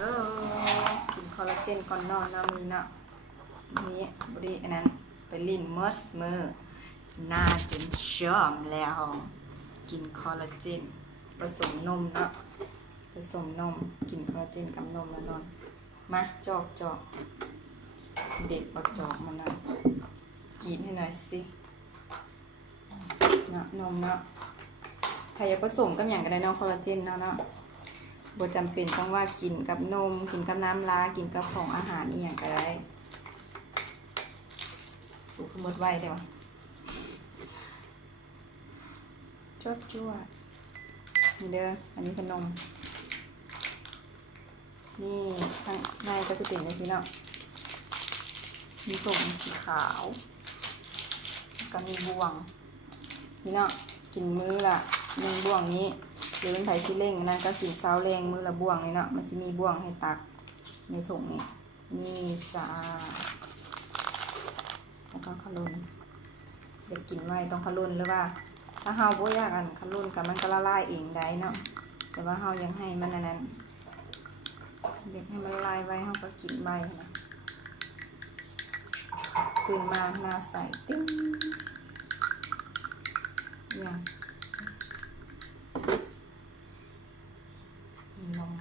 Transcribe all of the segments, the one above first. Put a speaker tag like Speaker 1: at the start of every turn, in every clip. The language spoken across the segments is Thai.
Speaker 1: เออกินคอลลาเจนก่อนนอนนะมีเนาะนี้บริอันนั้นไปลิ้นเมอร์สเมอหน้าจนช่อมแล้ว กินคอลลาเจน ผสมนมเนาะผสมนม กินคอลลาเจนกับนมแล้วนอน มาจอกจอกเด็กเอาจอกมาน่อยกินให้หน่อยสิเนาะนมเนาะใครอยากผสมกับอย่างก็ได้เนาะคอลลาเจนเนาะเนาะ บ่จำเป็นต้องว่ากินกับนม กินกับน้ำลากินกับของอาหารนี่อย่างก็ได้ สูขมดไว้เดี๋ยวจดจ้วดนี่เด้ออันนี้ขนม นี่ข้างในก็จะเป็นในสิเนาะมีผงสีขาวแล้วก็มีบ่วง นี่เนาะกินมื้อละหนึ่งบ่วงนี้ หรือเป็นไผ่ซิเล่งนั่นก็กินเซาแรงมือละบ่วงนี่เนาะมันจะมีบ่วงให้ตักในถุงนี้นี่จ้าแล้วต้องขลุนเด็กกินไว้ต้องขลุนหรือว่า ถ้าเฮาบ่ยากอันขลุนกับมันก็ละลายเองได้เนาะแต่ว่าเฮายังให้มันอันนั้นเด็กให้มันละลายไว้เฮาก็กินใบนะตื่นมาหน้าใสติ้งอย่างนม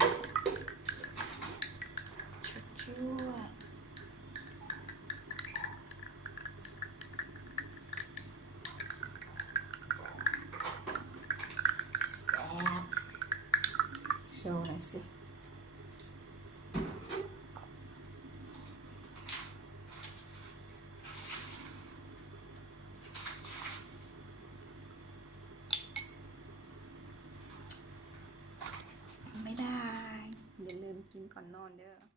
Speaker 1: ชั่วๆแซ่บโชว์หน่อยสิไม่ได้อย่าลืมกินก่อนนอนเด้อ